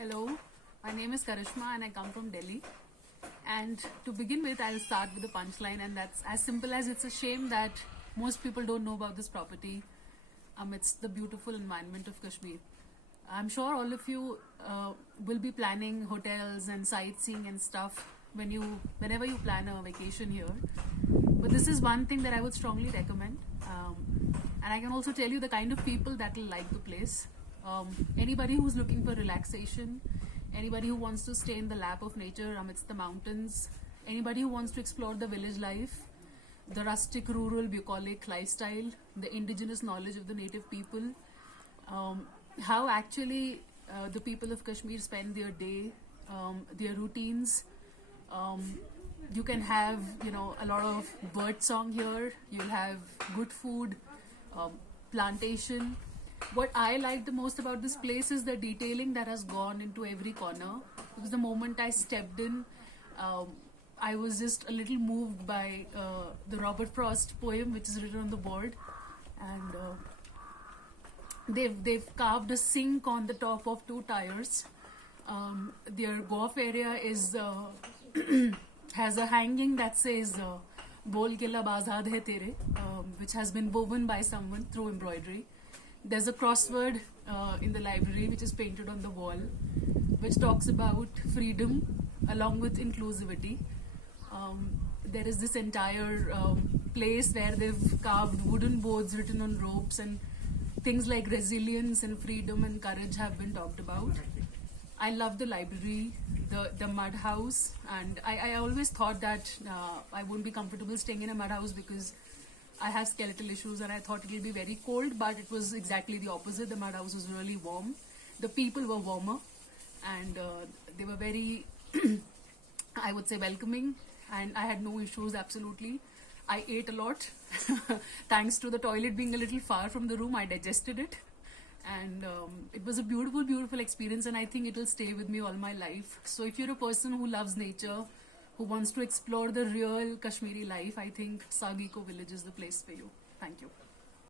Hello, my name is Karishma and I come from Delhi. And to begin with, I'll start with the punchline, and that's as simple as it's a shame that most people don't know about this property amidst the beautiful environment of Kashmir. I'm sure all of you will be planning hotels and sightseeing and stuff whenever you plan a vacation here. But this is one thing that I would strongly recommend, and I can also tell you the kind of people that will like the place. Anybody who's looking for relaxation, anybody who wants to stay in the lap of nature amidst the mountains, anybody who wants to explore the village life, the rustic, rural, bucolic lifestyle, the indigenous knowledge of the native people, how actually the people of Kashmir spend their day, their routines. You can have, a lot of bird song here. You'll have good food, plantation. What I like the most about this place is the detailing that has gone into every corner. Because the moment I stepped in, I was just a little moved by the Robert Frost poem, which is written on the board, and they've carved a sink on the top of two tires. Their golf area is has a hanging that says "Bol ke lab azad hai tere," which has been woven by someone through embroidery. There's a crossword in the library which is painted on the wall, which talks about freedom along with inclusivity. There is this entire place where they've carved wooden boards written on ropes, and things like resilience and freedom and courage have been talked about. I love the library, the mud house, and I always thought that I wouldn't be comfortable staying in a mud house because I have skeletal issues and I thought it will be very cold, but it was exactly the opposite. The mud house was really warm. The people were warmer, and they were very, I would say, welcoming, and I had no issues, absolutely. I ate a lot. Thanks to the toilet being a little far from the room, I digested it. And it was a beautiful, beautiful experience, and I think it will stay with me all my life. So if you're a person who loves nature, who wants to explore the real Kashmiri life, I think Sagg Eco Village is the place for you. Thank you.